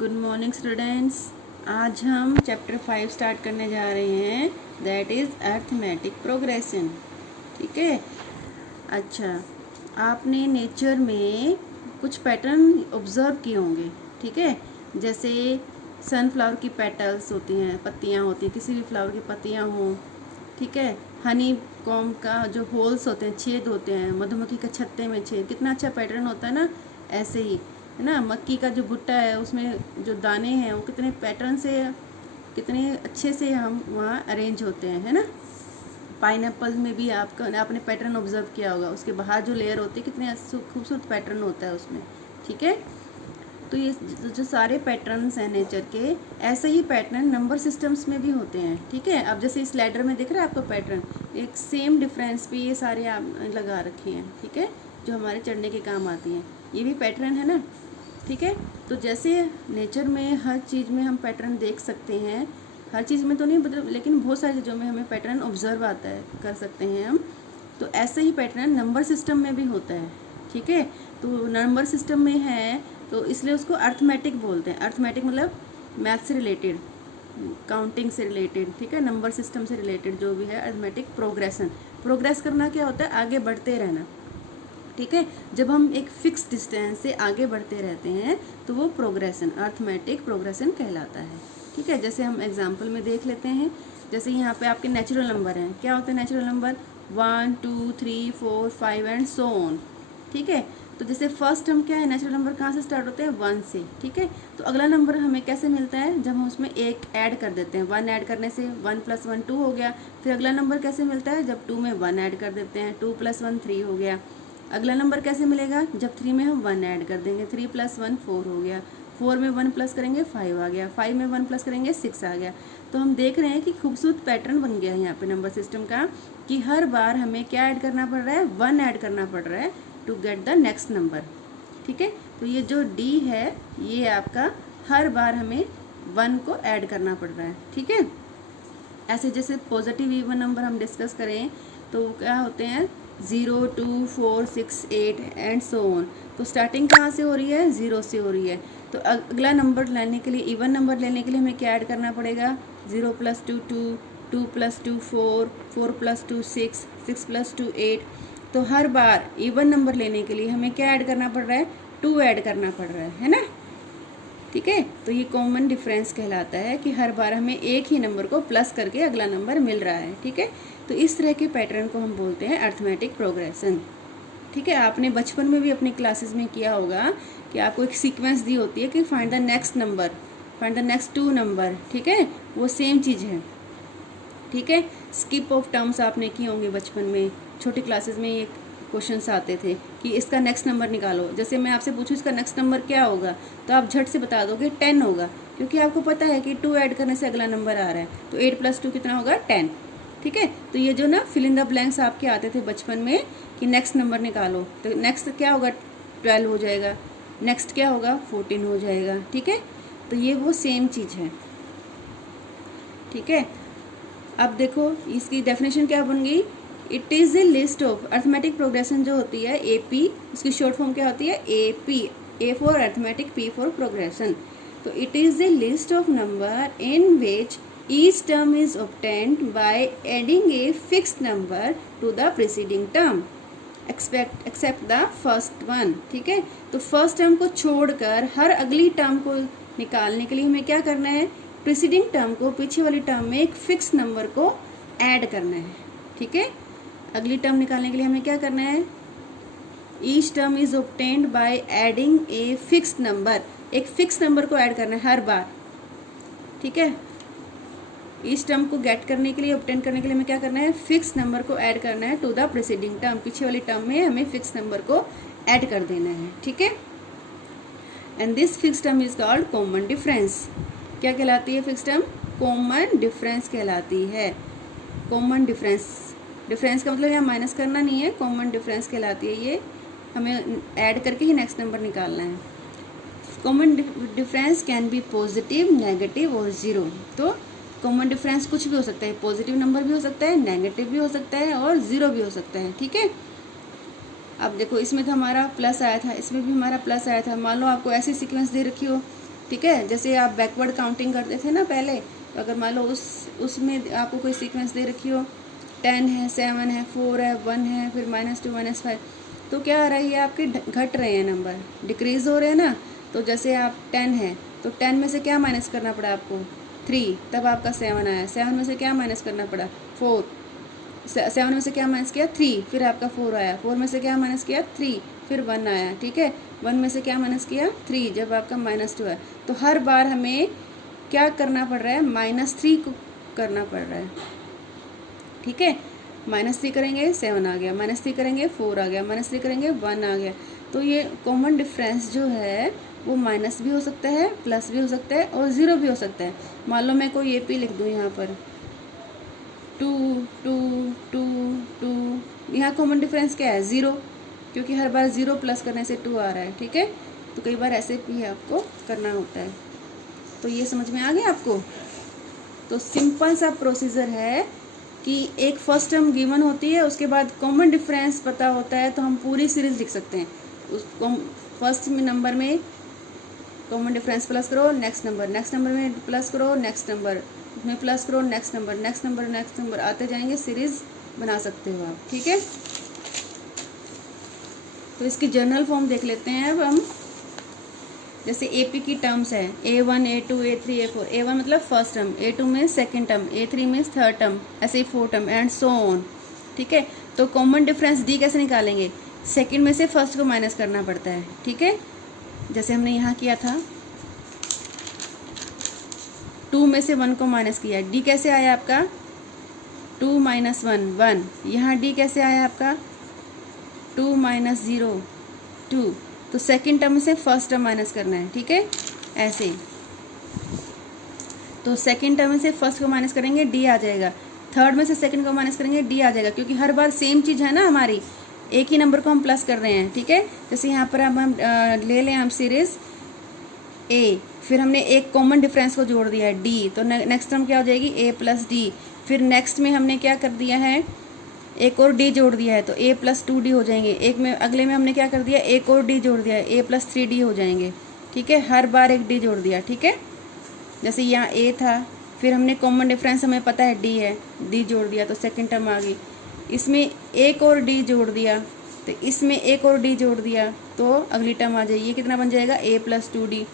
Good morning students. आज हम chapter 5 start करने जा रहे हैं, दैट इज़ अर्थमेटिक प्रोग्रेशन। ठीक है। अच्छा, आपने नेचर में कुछ पैटर्न ऑब्जर्व किए होंगे। ठीक है, जैसे सनफ्लावर की पेटल्स होती हैं, पत्तियां होती हैं, किसी भी फ्लावर की पत्तियां हों। ठीक है, हनी कॉम्ब का जो होल्स होते हैं, छेद होते हैं, मधुमक्खी के छत्ते में छेद, कितना अच्छा पैटर्न होता है ना। ऐसे ही है ना, मक्की का जो भुट्टा है उसमें जो दाने हैं वो कितने पैटर्न से, कितने अच्छे से हम वहाँ अरेंज होते हैं, है ना। पाइनएप्पल में भी आपने पैटर्न ऑब्जर्व किया होगा, उसके बाहर जो लेयर होती है कितने खूबसूरत पैटर्न होता है उसमें। ठीक है, तो ये जो सारे पैटर्न्स हैं नेचर के, ऐसे ही पैटर्न नंबर सिस्टम्स में भी होते हैं। ठीक है, अब जैसे इस लैडर में दिख रहा है आपको पैटर्न, एक सेम डिफरेंस पे ये सारे आप लगा रखे हैं। ठीक है, जो हमारे चढ़ने के काम आती हैं, ये भी पैटर्न है ना। ठीक है, तो जैसे नेचर में हर चीज़ में हम पैटर्न देख सकते हैं, हर चीज़ में तो नहीं मतलब, लेकिन बहुत सारी चीज़ों में हमें पैटर्न ऑब्जर्व आता है, कर सकते हैं हम। तो ऐसे ही पैटर्न नंबर सिस्टम में भी होता है। ठीक है, तो नंबर सिस्टम में है तो इसलिए उसको अर्थमेटिक बोलते हैं। अर्थमेटिक मतलब मैथ से रिलेटेड, काउंटिंग से रिलेटेड। ठीक है, नंबर सिस्टम से रिलेटेड जो भी है अर्थमेटिक प्रोग्रेशन। प्रोग्रेस करना क्या होता है, आगे बढ़ते रहना। ठीक है, जब हम एक फिक्स डिस्टेंस से आगे बढ़ते रहते हैं तो वो प्रोग्रेशन, अर्थमेटिक प्रोग्रेशन कहलाता है। ठीक है, जैसे हम एग्जांपल में देख लेते हैं। जैसे यहाँ पे आपके नेचुरल नंबर हैं, क्या होते हैं natural number, 1 2 3 4 5 and so on. ठीक है, तो जैसे फर्स्ट हम क्या है, नेचुरल नंबर कहाँ से स्टार्ट होते हैं, 1 से। ठीक है, तो अगला नंबर हमें कैसे मिलता है, जब हम उसमें एक ऐड कर देते हैं। 1 ऐड करने से 1 + 1 2 हो गया। फिर अगला नंबर कैसे मिलता है, जब 2 में 1 ऐड कर देते हैं, 2 + 1 3 हो गया। अगला नंबर कैसे मिलेगा, जब 3 में हम 1 ऐड कर देंगे, 3 + 1 4 हो गया। 4 में 1 प्लस करेंगे 5 आ गया। 5 में 1 प्लस करेंगे 6 आ गया। तो हम देख रहे हैं कि खूबसूरत पैटर्न बन गया है यहाँ पे नंबर सिस्टम का, कि हर बार हमें क्या ऐड करना पड़ रहा है, 1 ऐड करना पड़ रहा है to get the next number. ठीक है, तो ये जो डी है ये आपका हर बार हमें 1 को ऐड करना पड़ रहा है। ठीक है, ऐसे जैसे पॉजिटिव इवन नंबर हम डिस्कस करें तो क्या होते हैं, 0 2 4 6 8 एंड सो ऑन। तो स्टार्टिंग कहाँ से हो रही है, 0 से हो रही है। तो अगला नंबर लेने के लिए, इवन नंबर लेने के लिए हमें क्या ऐड करना पड़ेगा, 0 + 2 2, 2 + 2 4, 4 + 2 6, 6 + 2 8। तो हर बार इवन नंबर लेने के लिए हमें क्या ऐड करना पड़ रहा है, 2 ऐड करना पड़ रहा है ना। ठीक है, तो ये कॉमन डिफरेंस कहलाता है कि हर बार हमें एक ही नंबर को प्लस करके अगला नंबर मिल रहा है। ठीक है, तो इस तरह के पैटर्न को हम बोलते हैं अर्थमेटिक प्रोग्रेशन। ठीक है, आपने बचपन में भी अपनी क्लासेस में किया होगा कि आपको एक सीक्वेंस दी होती है कि find the next number, find the next 2 number. ठीक है, वो सेम चीज़ है। ठीक है, स्किप ऑफ टर्म्स आपने किए होंगे बचपन में, छोटी क्लासेस में ये क्वेश्चंस आते थे कि इसका नेक्स्ट नंबर निकालो। जैसे मैं आपसे पूछूं इसका नेक्स्ट नंबर क्या होगा, तो आप झट से बता दोगे 10 होगा, क्योंकि आपको पता है कि 2 ऐड करने से अगला नंबर आ रहा है। तो 8 + 2 कितना होगा, 10। ठीक है, तो ये जो ना फिल इन द ब्लैंक्स आपके आते थे बचपन में कि नेक्स्ट नंबर निकालो, तो नेक्स्ट क्या होगा, 12 हो जाएगा। नेक्स्ट क्या होगा, 14 हो जाएगा। ठीक है, तो ये वो सेम चीज़ है। ठीक है, अब देखो इसकी डेफिनेशन क्या बन गई, it is a list of, arithmetic progression जो होती है AP, उसकी शॉर्ट फॉर्म क्या होती है, AP, A for arithmetic, P for progression. तो it is a list of number in which each term is obtained by adding a fixed number to the preceding term except the first one. ठीक है, तो first term को छोड़कर हर अगली term को निकालने के लिए हमें क्या करना है, प्रीसीडिंग टर्म को पीछे वाली टर्म में एक फिक्स नंबर को ऐड करना है। ठीक है, अगली टर्म निकालने के लिए हमें क्या करना है, each term is obtained by adding a fixed number, एक फिक्स नंबर को ऐड करना है हर बार। ठीक है, इस टर्म को गेट करने के लिए, ऑब्टेन करने के लिए हमें क्या करना है, फिक्स नंबर को ऐड करना है टू द प्रीसीडिंग टर्म, पीछे वाली टर्म में हमें फिक्स नंबर को ऐड कर देना है। ठीक है, and this fix term is called common difference. क्या कहलाती है फिक्स टर्म, कॉमन डिफरेंस कहलाती है। कॉमन डिफरेंस, डिफरेंस का मतलब यहाँ माइनस करना नहीं है, कॉमन डिफरेंस कहलाती है। ये हमें ऐड करके ही नेक्स्ट नंबर निकालना है। Common difference can be positive, negative और 0। तो कॉमन डिफरेंस कुछ भी हो सकता है, पॉजिटिव नंबर भी हो सकता है, नेगेटिव भी हो सकता है और 0 भी हो सकता है। ठीक है, अब देखो इसमें तो हमारा प्लस आया था, इसमें भी हमारा प्लस आया था। मान लो आपको ऐसी सीक्वेंस दे रखी हो ठीक है। जैसे आप बैकवर्ड काउंटिंग करते थे ना पहले, तो अगर मान लो उसमें आपको कोई सीक्वेंस दे रखी हो, 10 है, 7 है, 4 है, 1 है, फिर -2 -5, तो क्या आ रही है आपके घट रहे हैं नंबर, डिक्रीज हो रहे हैं ना। तो जैसे आप 10 है तो 10 में से क्या माइनस करना पड़ा आपको, 3, तब आपका 7 आया। 7 में से क्या माइनस करना पड़ा, 4, 7 में से क्या माइनस किया, 3, फिर आपका 4 आया। 4 में से क्या माइनस किया, 3, फिर 1 आया। ठीक है, 1 में से क्या माइनस किया, 3, जब आपका -2 है। तो हर बार हमें क्या करना पड़ रहा है, -3 को करना पड़ रहा है। ठीक है, -3 करेंगे 7 आ गया, -3 करेंगे 4 आ गया, -3 करेंगे 1 आ गया। तो ये कॉमन डिफरेंस जो है वो माइनस भी हो सकता है, प्लस भी हो सकता है और 0 भी हो सकता है। मान लो मैं कोई AP लिख दूँ यहाँ पर 2 2 2 2, यहाँ कॉमन डिफरेंस क्या है, 0, क्योंकि हर बार 0 प्लस करने से 2 आ रहा है। ठीक है, तो कई बार ऐसे भी आपको करना होता है। तो ये समझ में आ गया आपको। तो सिंपल सा प्रोसीजर है कि एक फर्स्ट टर्म गिवन होती है, उसके बाद कॉमन डिफरेंस पता होता है तो हम पूरी सीरीज लिख सकते हैं। उस फर्स्ट नंबर में कॉमन डिफरेंस प्लस करो, नेक्स्ट नंबर में प्लस करो, नेक्स्ट नंबर में प्लस करो, नेक्स्ट नंबर आते जाएंगे, सीरीज बना सकते हो आप। ठीक है, तो इसकी जर्नल फॉर्म देख लेते हैं अब हम। जैसे AP की टर्म्स है A1 A2 A3 A4। A1 मतलब फर्स्ट टर्म, A2 में सेकंड टर्म, A3 में थर्ड टर्म, ऐसे ही 4 टर्म एंड सो ऑन। ठीक है, तो कॉमन डिफरेंस D कैसे निकालेंगे, सेकंड में से फर्स्ट को माइनस करना पड़ता है। ठीक है, जैसे हमने यहाँ किया था, 2 में से 1 को माइनस किया, D कैसे आया आपका 2 - 1 1। यहाँ D कैसे आया आपका 2 - 0 2। तो सेकंड टर्म से फर्स्ट टर्म माइनस करना है। ठीक है, ऐसे। तो सेकंड टर्म से फर्स्ट को माइनस करेंगे, D आ जाएगा। थर्ड में से सेकंड को माइनस करेंगे, D आ जाएगा, क्योंकि हर बार सेम चीज़ है ना हमारी, एक ही नंबर को हम प्लस कर रहे हैं। ठीक है, जैसे यहाँ पर अब हम ले लें हम सीरीज A, फिर हमने एक कॉमन डिफरेंस को जोड़ दिया है D, तो नेक्स्ट टर्म क्या हो जाएगी A + D। फिर नेक्स्ट में हमने क्या कर दिया है, एक और D जोड़ दिया है, तो A + 2D हो जाएंगे। एक में अगले में हमने क्या कर दिया, एक और D जोड़ दिया है, A + 3D हो जाएंगे। ठीक है, हर बार एक D जोड़ दिया। ठीक है, जैसे यहाँ A था, फिर हमने कॉमन डिफरेंस हमें पता है D है, D जोड़ दिया तो सेकंड टर्म आ गई। इसमें एक और D जोड़ दिया, तो इसमें एक और D जोड़ दिया तो अगली टर्म आ जाएगी। ये कितना बन जाएगा A + 2D।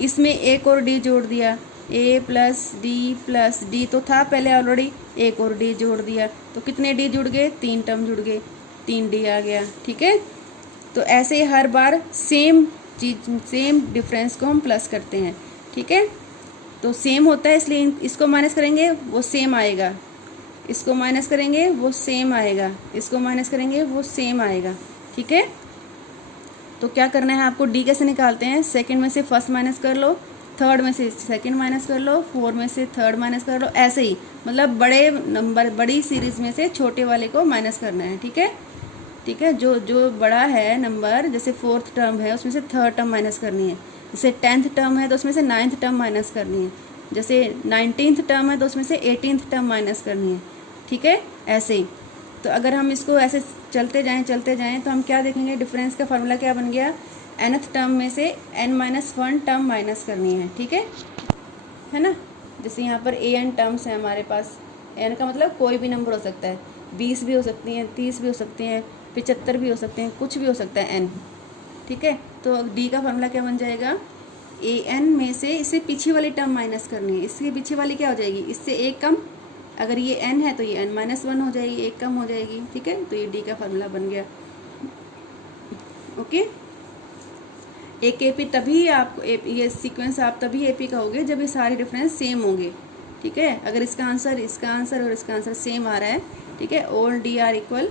इसमें एक और D जोड़ दिया, A + D तो था पहले ऑलरेडी, एक और D जोड़ दिया तो कितने D जुड़ गए, 3 टर्म जुड़ गए, 3D आ गया। ठीक है, तो ऐसे हर बार सेम चीज, सेम डिफरेंस को हम प्लस करते हैं। ठीक है, तो सेम होता है इसलिए इसको माइनस करेंगे वो सेम आएगा, इसको माइनस करेंगे वो सेम आएगा, इसको माइनस करेंगे वो सेम आएगा। ठीक है, तो क्या करना है आपको, D कैसे निकालते हैं, सेकंड में से फर्स्ट माइनस कर लो, थर्ड में से सेकंड माइनस कर लो, 4 में से थर्ड माइनस कर लो, ऐसे ही। मतलब बड़े नंबर, बड़ी सीरीज में से छोटे वाले को माइनस करना है। ठीक है, ठीक है, जो बड़ा है नंबर, जैसे 4th टर्म है उसमें से 3rd टर्म माइनस करनी है, जैसे 10th टर्म है तो उसमें से 9th टर्म माइनस करनी है, जैसे 19th टर्म है तो उसमें से 18th टर्म माइनस करनी है। ठीक है, ऐसे ही। तो अगर हम इसको ऐसे चलते जाएं तो हम क्या देखेंगे, डिफरेंस का फार्मूला क्या बन गया, nth टर्म में से n-1 टर्म माइनस करनी है। ठीक है ना, जैसे यहाँ पर an टर्म्स हैं हमारे पास, n का मतलब कोई भी नंबर हो सकता है, 20 भी हो सकती हैं, 30 भी हो सकती हैं, 75 भी हो सकते हैं, कुछ भी हो सकता है n। ठीक है, तो D का फार्मूला क्या बन जाएगा, an में से इससे पीछे वाली टर्म माइनस करनी है, इसके पीछे वाली क्या हो जाएगी, इससे एक कम, अगर ये n है तो ये n-1 हो जाएगी, एक कम हो जाएगी। ठीक है, तो ये D का फार्मूला बन गया। ओके, एक AP तभी आपको ये सीक्वेंस आप तभी AP कहोगे जब ये सारे डिफरेंस सेम होंगे। ठीक है, अगर इसका आंसर और इसका आंसर सेम आ रहा है, ठीक है, ऑल D आर इक्वल,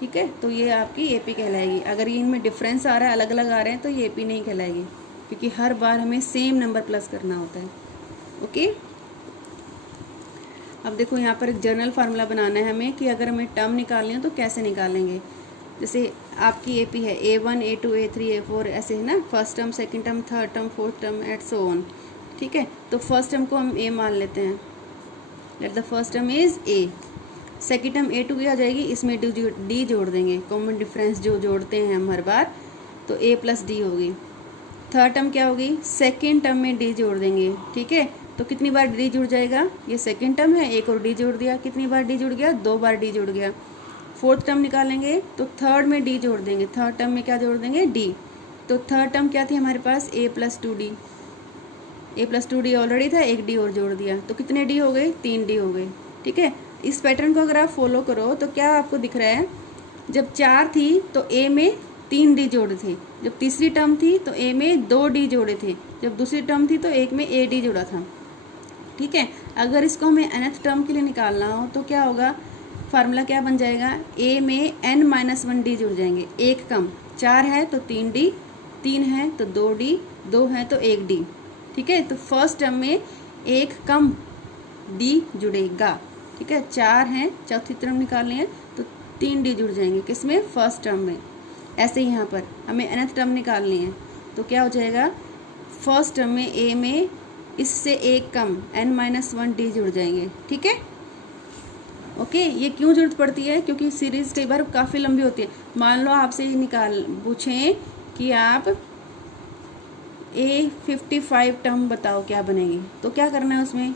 ठीक है, तो ये आपकी AP कहलाएगी। अगर ये इनमें डिफरेंस आ रहा है, अलग अलग आ रहे हैं, तो ये AP नहीं कहलाएगी, क्योंकि हर बार हमें सेम नंबर प्लस करना होता है। ओके, अब देखो यहाँ पर एक जनरल फार्मूला बनाना है हमें कि अगर हमें टर्म निकालनी हो तो कैसे निकालेंगे। जैसे आपकी AP है A1 A2 A3 A4 ऐसे है ना, first term, second term, third term, fourth term et so on. ठीक है, तो फर्स्ट टर्म को हम A मान लेते हैं, let the first term is A। Second term A2 की आ जाएगी, इसमें D जोड़ देंगे, कॉमन डिफरेंस जो जोड़ते हैं हम हर बार, तो A + D होगी। थर्ड टर्म क्या होगी, सेकेंड टर्म में डी जोड़ देंगे, ठीक है। तो कितनी बार डी जुड़ जाएगा, ये सेकेंड टर्म है, एक और डी जोड़ दिया, कितनी बार डी जुड़ गया, 2 बार डी जुड़ गया। फोर्थ टर्म निकालेंगे तो थर्ड में डी जोड़ देंगे, थर्ड टर्म में क्या जोड़ देंगे, डी। तो थर्ड टर्म क्या थी हमारे पास, a plus two D, A plus two D already था, एक डी और जोड़ दिया, तो कितने डी हो गए, 3 डी हो गए, ठीक है। इस पैटर्न को अगर आप फॉलो करो तो क्या आपको दिख रहा है, जब 4 थी तो ए में 3 डी जोड़े थे, जब तीसरी टर्म थी तो ए में 2 डी जोड़े थे, जब दूसरी टर्म थी तो एक में ए डी जोड़ा था, ठीक है। अगर इसको हमें nth टर्म के लिए निकालना हो तो क्या होगा, फार्मूला क्या बन जाएगा, ए में n-1 डी जुड़ जाएंगे, एक कम, 4 है तो 3 डी, 3 है तो 2 डी, 2 है तो 1 डी, ठीक है। तो फर्स्ट टर्म में एक कम डी जुड़ेगा, ठीक है। 4 हैं, चौथी टर्म निकालनी है तो 3 डी जुड़ जाएंगे, किसमें, फर्स्ट टर्म में। ऐसे ही यहाँ पर हमें nth टर्म निकालनी है तो क्या हो जाएगा, फर्स्ट टर्म में ए में इससे एक कम n-1 डी जुड़ जाएंगे, ठीक है। ओके, ये क्यों जरूरत पड़ती है, क्योंकि सीरीज कई बार काफ़ी लंबी होती है। मान लो आपसे पूछें कि आप A55 टर्म बताओ क्या बनेगी, तो क्या करना है उसमें,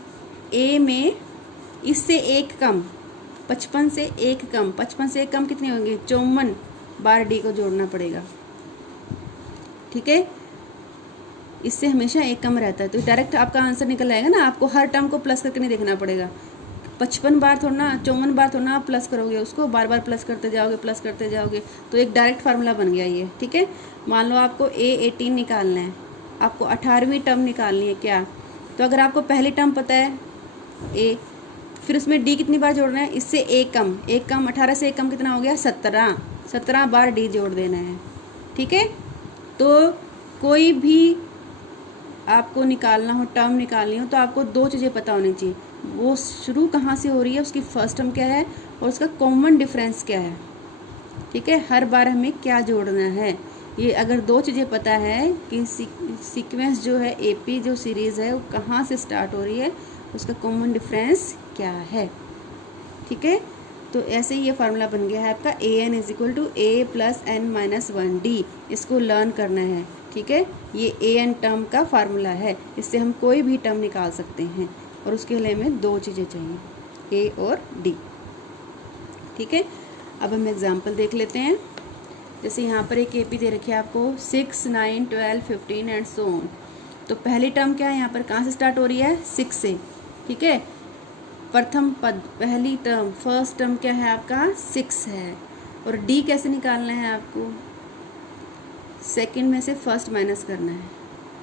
ए में इससे एक कम 55 से एक कम, 55 से एक कम कितनी होंगी, 54 बार डी को जोड़ना पड़ेगा, ठीक है। इससे हमेशा एक कम रहता है, तो डायरेक्ट आपका आंसर निकल आएगा ना, आपको हर टर्म को प्लस करके नहीं देखना पड़ेगा। 55 बार थोड़ा, 54 बार थोड़ा आप प्लस करोगे उसको, बार बार प्लस करते जाओगे, प्लस करते जाओगे, तो एक डायरेक्ट फार्मूला बन गया ये, ठीक है। मान लो आपको A18 निकालना है, आपको 18वीं टर्म निकालनी है क्या, तो अगर आपको पहली टर्म पता है ए, फिर उसमें डी कितनी बार जोड़ना है, इससे एक कम, 18 से एक कम कितना हो गया, 17 बार डी जोड़ देना है, ठीक है। तो कोई भी आपको निकालना हो, टर्म निकालनी हो, तो आपको 2 चीज़ें पता होनी चाहिए, वो शुरू कहाँ से हो रही है, उसकी फर्स्ट टर्म क्या है और उसका कॉमन डिफरेंस क्या है, ठीक है। हर बार हमें क्या जोड़ना है, ये अगर 2 चीज़ें पता है कि सीक्वेंस जो है एपी जो सीरीज़ है वो कहाँ से स्टार्ट हो रही है, उसका कॉमन डिफरेंस क्या है, ठीक है। तो ऐसे ही ये फार्मूला बन गया है आपका an = a + n-1 डी, इसको लर्न करना है, ठीक है। ये an टर्म का फार्मूला है, इससे हम कोई भी टर्म निकाल सकते हैं, और उसके लिए हमें 2 चीज़ें चाहिए, a और d, ठीक है। अब हम एग्जांपल देख लेते हैं। जैसे यहाँ पर एक एपी दे रखी है आपको 6, 9, 12, 15 एंड सो ऑन। तो पहली टर्म क्या है यहाँ पर, कहाँ से स्टार्ट हो रही है, 6 से, ठीक है। प्रथम पद, पहली टर्म, फर्स्ट टर्म क्या है आपका, 6 है। और डी कैसे निकालना है आपको, सेकंड में से फर्स्ट माइनस करना है,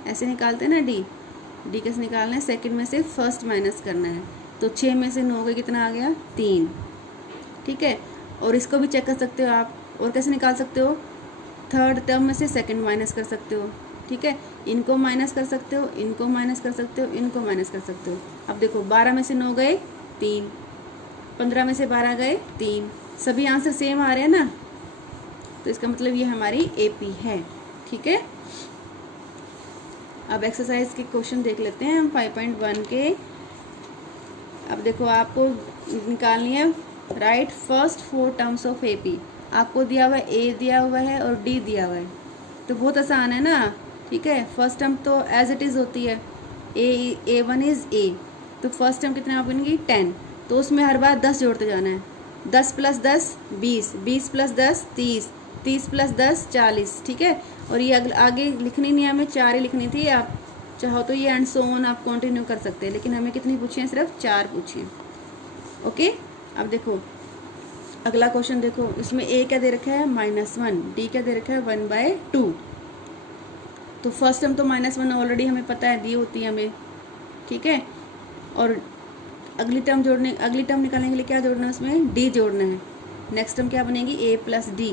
ऐसे निकालते हैं ना डी कैसे निकालना है, सेकंड में से फर्स्ट माइनस करना है। तो 6 में से 9 का कितना आ गया, 3, ठीक है। और इसको भी चेक कर सकते हो आप, और कैसे निकाल सकते हो, थर्ड टर्म में से सेकंड माइनस कर सकते हो, ठीक है। इनको माइनस कर सकते हो, इनको माइनस कर सकते हो, इनको माइनस कर सकते हो। अब देखो 12 में से 9 गए 3, 15 में से 12 गए 3, सभी आंसर सेम आ रहे हैं ना, तो इसका मतलब ये हमारी एपी है, ठीक है। अब एक्सरसाइज के क्वेश्चन देख लेते हैं हम 5.1 के। अब देखो आपको निकालनी है, right first 4 terms of AP. आपको दिया हुआ है ए दिया हुआ है और डी दिया हुआ है, तो बहुत आसान है ना, ठीक है। फर्स्ट टर्म तो एज इट इज़ होती है, A1 इज़ ए, तो फर्स्ट टर्म कितना बनेगी 10, तो उसमें हर बार 10 जोड़ते जाना है, 10 + 10 20, 20 + 10 30, 30 + 10 40, ठीक है। और ये आगे लिखनी नहीं है, हमें 4 ही लिखनी थी, आप चाहो तो ये एंड सो ऑन आप कंटिन्यू कर सकते हैं, लेकिन हमें कितनी पूछी है, सिर्फ 4 पूछी है, ओके। अब देखो अगला क्वेश्चन देखो, इसमें ए क्या दे रखा है -1, डी क्या दे रखा है 1/2। तो फर्स्ट टर्म तो -1 ऑलरेडी हमें पता है, दी होती है हमें, ठीक है। और अगली टर्म निकालने के लिए क्या जोड़ना है, उसमें डी जोड़ना है। नेक्स्ट टर्म क्या बनेगी, a + d,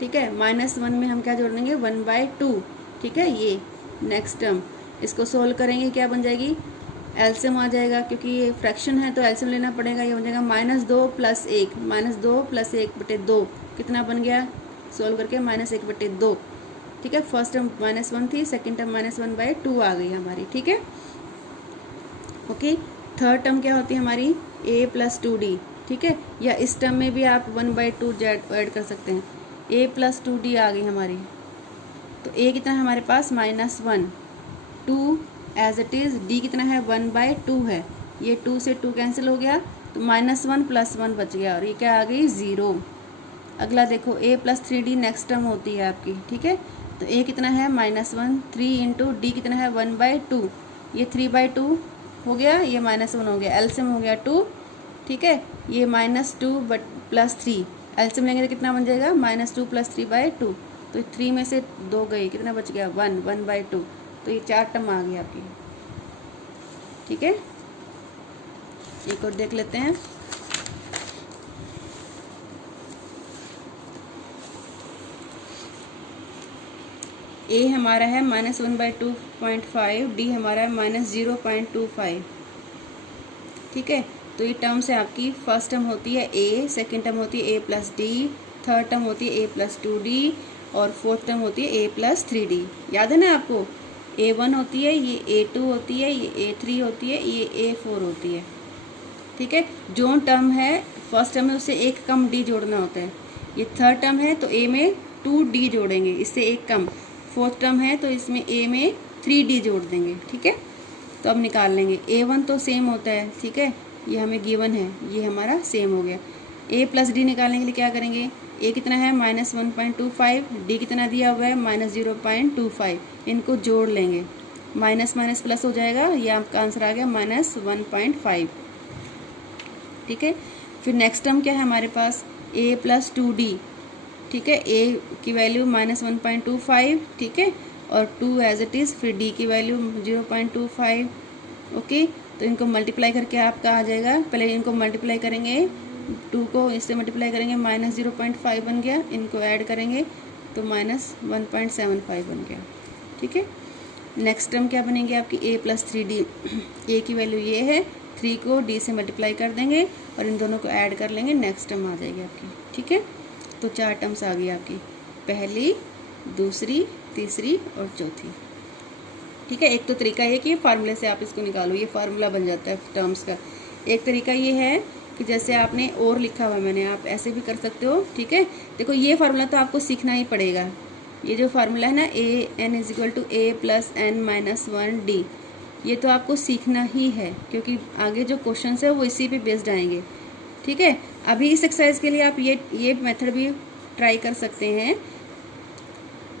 ठीक है। -1 में हम क्या जोड़ देंगे 1/2, ठीक है। ये नेक्स्ट टर्म, इसको सोल्व करेंगे क्या बन जाएगी, एलसीएम आ जाएगा, क्योंकि ये फ्रैक्शन है तो एलसीएम लेना पड़ेगा। ये हो जाएगा -2 + 1, -2 + 1/2, कितना बन गया, सोल्व करके -1/2, ठीक है। फर्स्ट टर्म -1 थी, सेकंड टर्म -1/2 आ गई हमारी, ठीक है, ओके। थर्ड टर्म क्या होती है हमारी a + 2d, ठीक है। या इस टर्म में भी आप 1/2 ऐड कर सकते हैं, a + 2d आ गई हमारी, तो ए कितना है हमारे पास -1, 2 एज इट इज़, डी कितना है 1/2 है, ये 2 से 2 कैंसिल हो गया, तो -1 + 1 बच गया और ये क्या आ गई 0। अगला देखो a + 3d नेक्स्ट टर्म होती है आपकी, ठीक है। तो a कितना है -1, 3 × d कितना है 1/2, ये 3/2 हो गया, ये -1 हो गया, एलसीएम हो गया 2, ठीक है। ये -2 + 3 एलसीएम लेंगे तो कितना बन जाएगा -2 + 3/2, तो 3 में से 2 गई, कितना बच गया 1/2, तो ये 4 टर्म आ गई आपकी, ठीक है। एक और देख लेते हैं। ए हमारा है -1/2.5, डी हमारा है -0.25, ठीक है। तो ये टर्म्स है आपकी, फर्स्ट टर्म होती है ए, सेकंड टर्म होती है a + d, थर्ड टर्म होती है a + 2d और फोर्थ टर्म होती है a + 3d। याद है ना आपको, a1 होती है, ये a2 होती है, ये a3 होती है, ये a4 होती है, ठीक है। जो टर्म है फर्स्ट टर्म है उससे एक कम d जोड़ना होता है, ये थर्ड टर्म है तो a में 2d जोड़ेंगे, इससे एक कम, फोर्थ टर्म है तो इसमें a में 3d जोड़ देंगे, ठीक है। तो अब निकाल लेंगे, a1 तो सेम होता है, ठीक है, ये हमें गिवन है, ये हमारा सेम हो गया। a + d निकालने के लिए क्या करेंगे, a कितना है -1.25, d कितना दिया हुआ है -0.25, इनको जोड़ लेंगे, माइनस माइनस प्लस हो जाएगा, ये आपका आंसर आ गया -1.5, ठीक है। फिर नेक्स्ट टर्म क्या है हमारे पास, a + 2d, ठीक है, a की वैल्यू -1.25, ठीक है, और 2 एज इट इज़, फिर d की वैल्यू 0.25, ओके। तो इनको मल्टीप्लाई करके आपका आ जाएगा, पहले इनको मल्टीप्लाई करेंगे, 2 को इससे मल्टीप्लाई करेंगे, -0.5 बन गया, इनको ऐड करेंगे तो -1.75 बन गया, ठीक है। नेक्स्ट टर्म क्या बनेगी आपकी, a + 3d, a की वैल्यू ये है, 3 को d से मल्टीप्लाई कर देंगे और इन दोनों को ऐड कर लेंगे, नेक्स्ट टर्म आ जाएगी आपकी, ठीक है। तो 4 टर्म्स आ गई आपकी, पहली, दूसरी, तीसरी और चौथी, ठीक है। एक तो तरीका है कि फार्मूले से आप इसको निकालो, ये फार्मूला बन जाता है टर्म्स का। एक तरीका ये है कि जैसे आपने और लिखा हुआ है मैंने, आप ऐसे भी कर सकते हो, ठीक है। देखो ये फार्मूला तो आपको सीखना ही पड़ेगा, ये जो फार्मूला है ना an = a + n - 1d, ये तो आपको सीखना ही है, क्योंकि आगे जो क्वेश्चन है वो इसी पे बेस्ड आएंगे, ठीक है। अभी इस एक्सरसाइज के लिए आप ये मेथड भी ट्राई कर सकते हैं।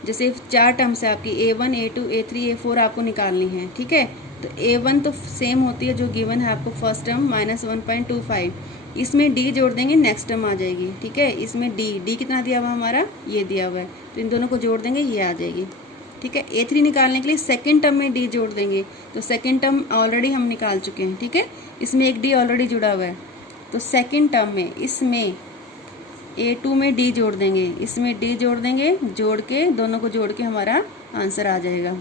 जैसे 4 टर्म्स है आपकी, a1, a2, a3, a4 आपको निकालनी है, ठीक है। तो a1 तो सेम होती है जो गिवन है आपको, फर्स्ट टर्म -1.25, इसमें d जोड़ देंगे, नेक्स्ट टर्म आ जाएगी, ठीक है। इसमें d कितना दिया हुआ हमारा, ये दिया हुआ है, तो इन दोनों को जोड़ देंगे, ये आ जाएगी, ठीक है। a3 निकालने के लिए सेकंड टर्म में d जोड़ देंगे, तो सेकंड टर्म ऑलरेडी हम निकाल चुके हैं, ठीक है। इसमें एक d ऑलरेडी जुड़ा हुआ है, तो सेकंड टर्म में इसमें a2 में d जोड़ देंगे, इसमें d जोड़ देंगे, जोड़ के दोनों को जोड़ के हमारा आंसर आ जाएगा,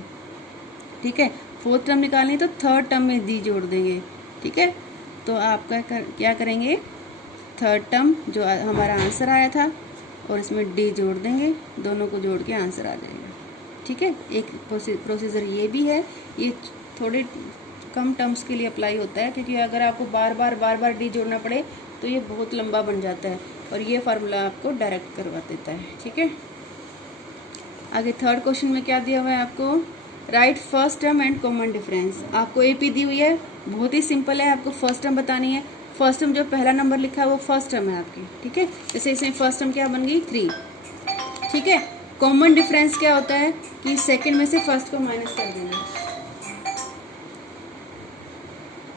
ठीक है। फोर्थ टर्म निकालनी तो थर्ड टर्म में d जोड़ देंगे, ठीक है। तो आपका क्या करेंगे, थर्ड टर्म जो हमारा आंसर आया था और इसमें d जोड़ देंगे, दोनों को जोड़ के आंसर आ जाएगा, ठीक है। एक प्रोसीजर ये भी है, ये थोड़े कम टर्म्स के लिए अप्लाई होता है, क्योंकि अगर आपको बार बार d जोड़ना पड़े तो ये बहुत लंबा बन जाता है, और ये फार्मूला आपको डायरेक्ट करवा देता है, ठीक है। आगे थर्ड क्वेश्चन में क्या दिया हुआ है आपको, right first term and common difference. आपको AP दी हुई है, बहुत ही सिंपल है, आपको फर्स्ट टर्म बतानी है। फर्स्ट टर्म जो पहला नंबर लिखा है वो फर्स्ट टर्म है आपकी, ठीक है। जैसे इसमें फर्स्ट टर्म क्या बन गई 3, ठीक है। कॉमन डिफरेंस क्या होता है कि सेकंड में से फर्स्ट को माइनस कर देना,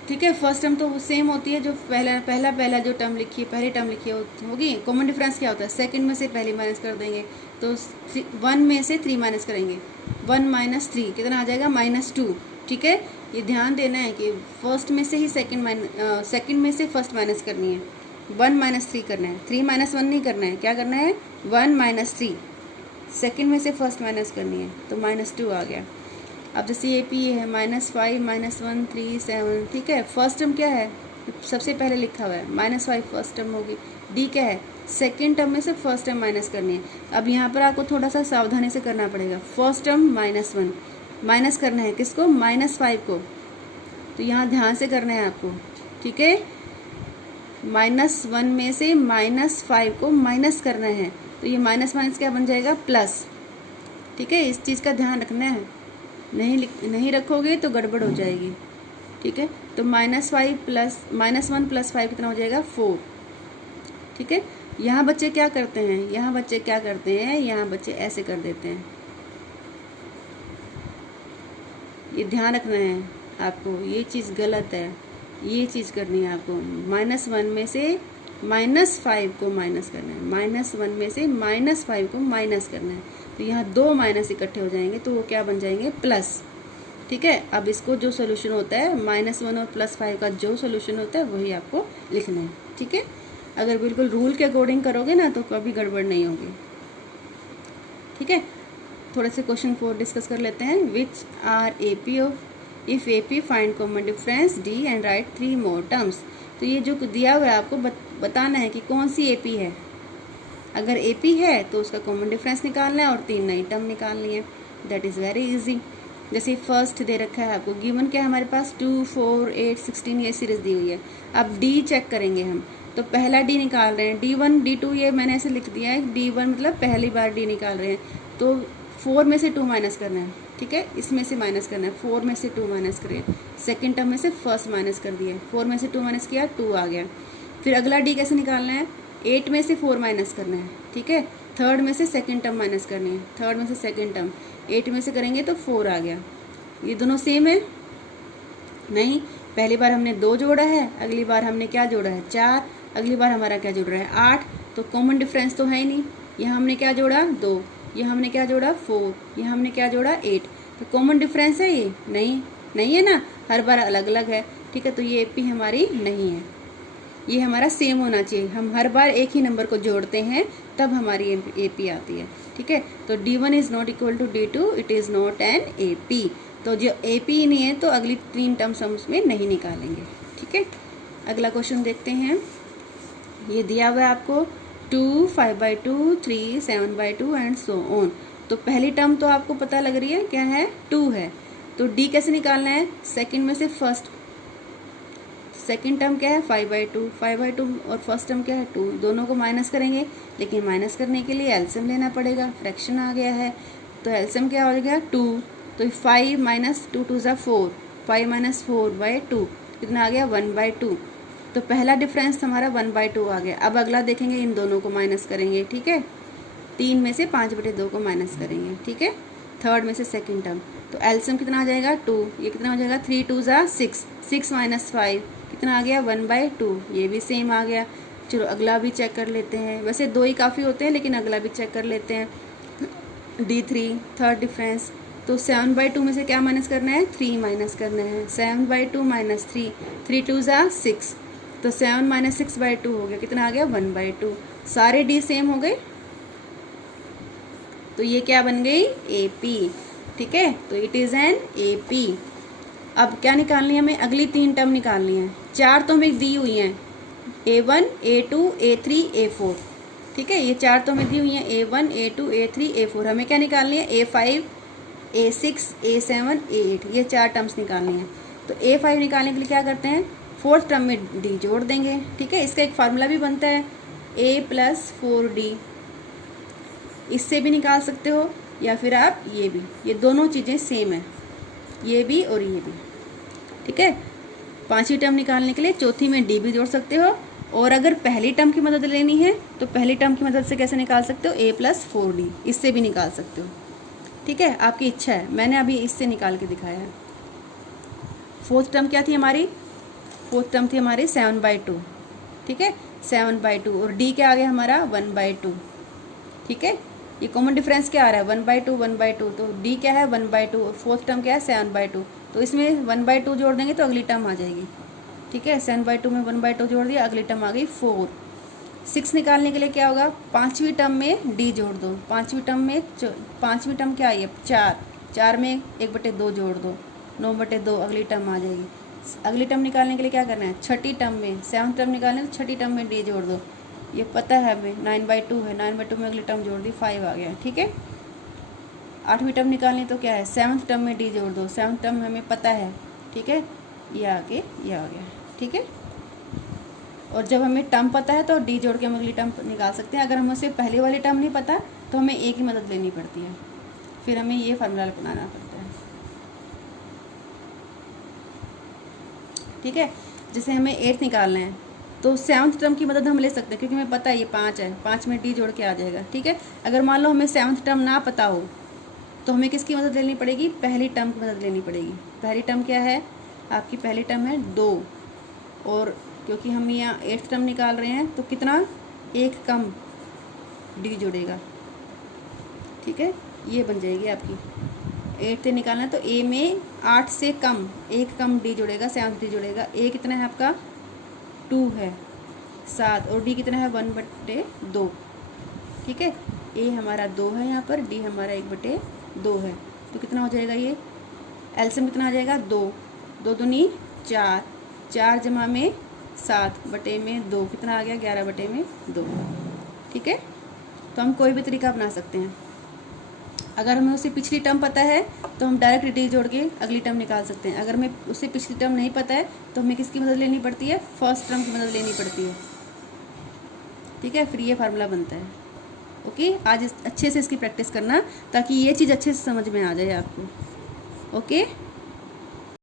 ठीक है। फर्स्ट टर्म तो सेम होती है, जो पहला जो टर्म लिखी है, पहली टर्म लिखी है होगी। कॉमन डिफरेंस क्या होता है, सेकंड में से पहली माइनस कर देंगे, तो 1 में से 3 माइनस करेंगे, 1 - 3 कितना आ जाएगा -2, ठीक है। ये ध्यान देना है कि फर्स्ट में से ही सेकंड में से फर्स्ट माइनस करनी है, 1 - 3 करना है, 3 - 1 नहीं करना है, क्या करना है 1 - 3, सेकंड में से फर्स्ट माइनस करनी है, तो -2 आ गया। अब जैसे AP है -5 - 1 3 7, ठीक है। फर्स्ट टर्म क्या है, सबसे पहले लिखा हुआ है -5 फर्स्ट टर्म होगी, D क्या है, सेकेंड टर्म में से फर्स्ट टर्म माइनस करनी है। अब यहाँ पर आपको थोड़ा सा सावधानी से करना पड़ेगा, फर्स्ट टर्म -1 माइनस करना है, किसको, -5 को, तो यहाँ ध्यान से करना है आपको, ठीक है। -1 में से -5 को माइनस करना है, तो ये माइनस क्या बन जाएगा, प्लस, ठीक है, इस चीज़ का ध्यान रखना है, नहीं रखोगे तो गड़बड़ हो जाएगी। ठीक है, तो -1 + 5 कितना हो जाएगा 4। ठीक है, यहाँ बच्चे क्या करते हैं, यहाँ बच्चे ऐसे कर देते हैं। ये ध्यान रखना है आपको, ये चीज़ गलत है, ये चीज़ करनी है आपको। -1 में से -5 को माइनस करना है, -1 में से -5 को माइनस करना है। तो यहाँ 2 माइनस इकट्ठे हो जाएंगे तो वो क्या बन जाएंगे, प्लस। ठीक है, अब इसको जो सोल्यूशन होता है -1 और +5 का जो सोल्यूशन होता है वही आपको लिखना है। ठीक है, अगर बिल्कुल रूल के अकॉर्डिंग करोगे ना तो कभी गड़बड़ नहीं होगी। ठीक है, थोड़े से क्वेश्चन 4 डिस्कस कर लेते हैं। Which are AP of if AP find common difference D and write 3 more terms. तो ये जो दिया हुआ है आपको बताना है कि कौन सी AP है। अगर AP है तो उसका कॉमन डिफरेंस निकालना है और 3 नई टर्म निकालनी है। That is very easy. जैसे फर्स्ट दे रखा है आपको, गिवन क्या है हमारे पास 2, 4, 8, 16 ये सीरीज दी हुई है। अब D चेक करेंगे हम, तो पहला D निकाल रहे हैं, D1 D2 ये मैंने ऐसे लिख दिया है, D1 मतलब पहली बार D निकाल रहे हैं, तो 4 में से 2 माइनस करना है। ठीक है, इसमें से माइनस करना है, 4 में से 2 माइनस करें। सेकंड टर्म में से फर्स्ट माइनस कर दिया, 4 में से 2 माइनस किया, 2 आ गया। फिर अगला D कैसे निकालना है, 8 में से 4 माइनस करना है। ठीक है, थर्ड में से सेकंड टर्म माइनस करनी है, थर्ड में से सेकंड टर्म, 8 में से करेंगे तो 4 आ गया। ये दोनों सेम है नहीं, पहली बार हमने 2 जोड़ा है, अगली बार हमने क्या जोड़ा है 4, अगली बार हमारा क्या जुड़ रहा है 8, तो कॉमन डिफरेंस तो है ही नहीं। यहाँ हमने क्या जोड़ा 2, यहाँ हमने क्या जोड़ा 4, यहाँ हमने क्या जोड़ा 8, तो कॉमन डिफरेंस है ये नहीं है ना, हर बार अलग अलग है। ठीक है, तो ये AP हमारी नहीं है, ये हमारा सेम होना चाहिए। हम हर बार एक ही नंबर को जोड़ते हैं तब हमारी AP आती है। ठीक है, तो D1 is not equal to D2, it is not an AP। तो जो AP ही नहीं है तो अगली 3 टर्म्स हम उसमें नहीं निकालेंगे। ठीक है, अगला क्वेश्चन देखते हैं। ये दिया हुआ है आपको 2, 5/2, 3, 7/2 एंड सो ऑन। तो पहली टर्म तो आपको पता लग रही है क्या है 2 है, तो D कैसे निकालना है, सेकंड में से फर्स्ट, सेकंड टर्म क्या है 5/2, 5/2 और फर्स्ट टर्म क्या है 2, दोनों को माइनस करेंगे, लेकिन माइनस करने के लिए एलसीएम लेना पड़ेगा, फ्रैक्शन आ गया है, तो एलसीएम क्या हो गया 2, तो 5 - 2 2 = 4, 5 - 4/2 कितना आ गया 1/2। तो पहला डिफरेंस हमारा 1/2 आ गया। अब अगला देखेंगे, इन दोनों को माइनस करेंगे। ठीक है, 3 में से 5/2 को माइनस करेंगे। ठीक है, थर्ड में से सेकंड टर्म, तो एलसीएम कितना आ जाएगा 2, ये कितना हो जाएगा 3 2 = 6, 6 - 5 कितना आ गया 1/2, ये भी सेम आ गया। चलो अगला भी चेक कर लेते हैं, वैसे 2 ही काफ़ी होते हैं लेकिन अगला भी चेक कर लेते हैं। D3 थर्ड डिफरेंस, तो 7/2 में से क्या माइनस करना है 3 माइनस करना है, 7/2 - 3, 3 2 = 6, तो 7 - 6/2 हो गया, कितना आ गया 1/2। सारे D सेम हो गए, तो ये क्या बन गई AP। ठीक है, तो इट इज़ एन AP। अब क्या निकालनी है हमें, अगली 3 टर्म निकालनी है। 4 तो हमें दी हुई हैं, A1 A2 A3 A4। ठीक है, ये 4 तो हमें दी हुई हैं, A1 A2 A3 A4। हमें क्या निकालनी है A5 A6 A7 A8, ये 4 टर्म्स निकालनी है। तो A5 निकालने के लिए क्या करते हैं, फोर्थ टर्म में D जोड़ देंगे। ठीक है, इसका एक फार्मूला भी बनता है A + 4D, इससे भी निकाल सकते हो या फिर आप ये भी, ये दोनों चीज़ें सेम है, ये भी और ये भी। ठीक है, 5वीं टर्म निकालने के लिए चौथी में D भी जोड़ सकते हो, और अगर पहली टर्म की मदद लेनी है तो पहली टर्म की मदद से कैसे निकाल सकते हो A + 4D, इससे भी निकाल सकते हो। ठीक है, आपकी इच्छा है, मैंने अभी इससे निकाल के दिखाया है। फोर्थ टर्म क्या थी हमारी, फोर्थ टर्म थी हमारी 7/2। ठीक है, 7/2 और D क्या आ गया हमारा 1/2। ठीक है, ये कॉमन डिफरेंस क्या आ रहा है 1/2 1/2, तो D क्या है 1/2 और फोर्थ टर्म क्या है 7/2, तो इसमें 1/2 जोड़ देंगे तो अगली टर्म आ जाएगी। ठीक है, 7/2 में 1/2 जोड़ दिया, अगली टर्म आ गई 4। 6 निकालने के लिए क्या होगा, 5वीं टर्म में D जोड़ दो, 5वीं टर्म क्या आई है 4, 4 में 1/2 जोड़ दो, 9/2 अगली टर्म आ जाएगी। अगली टर्म निकालने के लिए क्या करना है, छठी टर्म में 7th टर्म निकालने तो छठी टर्म में D जोड़ दो, ये पता है हमें 9/2 है, 9/2 में अगली टर्म जोड़ दी 5 आ गया। ठीक है, 8वीं टर्म निकालनी तो क्या है 7th टर्म में D जोड़ दो, 7th टर्म हमें पता है। ठीक है, ये आगे ये आ गया। ठीक है, और जब हमें टर्म पता है तो D जोड़ के हम अगली टर्म निकाल सकते हैं। अगर हमें सिर्फ पहली वाली टर्म नहीं पता तो हमें एक ही मदद लेनी पड़ती है। फिर हमें ये फार्मूला बनाना पड़ता है। ठीक है, जैसे हमें 8th निकालना है तो 7th टर्म की मदद हम ले सकते हैं, क्योंकि हमें पता है ये 5 है, 5 में डी जोड़ के आ जाएगा। ठीक है, अगर मान लो हमें 7th टर्म ना पता हो तो हमें किसकी मदद लेनी पड़ेगी? पहली टर्म की मदद लेनी पड़ेगी। पहली टर्म क्या है आपकी? पहली टर्म है 2, और क्योंकि हम यहाँ 8th टर्म निकाल रहे हैं तो कितना? 1 कम डी जोड़ेगा। ठीक है, ये बन जाएगी आपकी 8 से निकालना है तो ए में 8 से कम 1 कम डी जुड़ेगा, 7 डी जुड़ेगा। ए कितना है आपका? 2 है, 7, और डी कितना है? 1/2। ठीक है, ए हमारा 2 है यहाँ पर, डी हमारा 1/2 है। तो कितना हो जाएगा ये? एलसीएम कितना आ जाएगा? 2, 2 दूनी 4, 4 जमा में 7 बटे में 2 कितना आ गया? 11 बटे में 2। ठीक है, तो हम कोई भी तरीका अपना सकते हैं। अगर हमें उसे पिछली टर्म पता है तो हम डायरेक्ट डी जोड़ के अगली टर्म निकाल सकते हैं। अगर हमें उसे पिछली टर्म नहीं पता है तो हमें किसकी मदद लेनी पड़ती है? फर्स्ट टर्म की मदद लेनी पड़ती है। ठीक है, फिर ये फार्मूला बनता है। ओके, आज अच्छे से इसकी प्रैक्टिस करना ताकि ये चीज़ अच्छे से समझ में आ जाए आपको। ओके।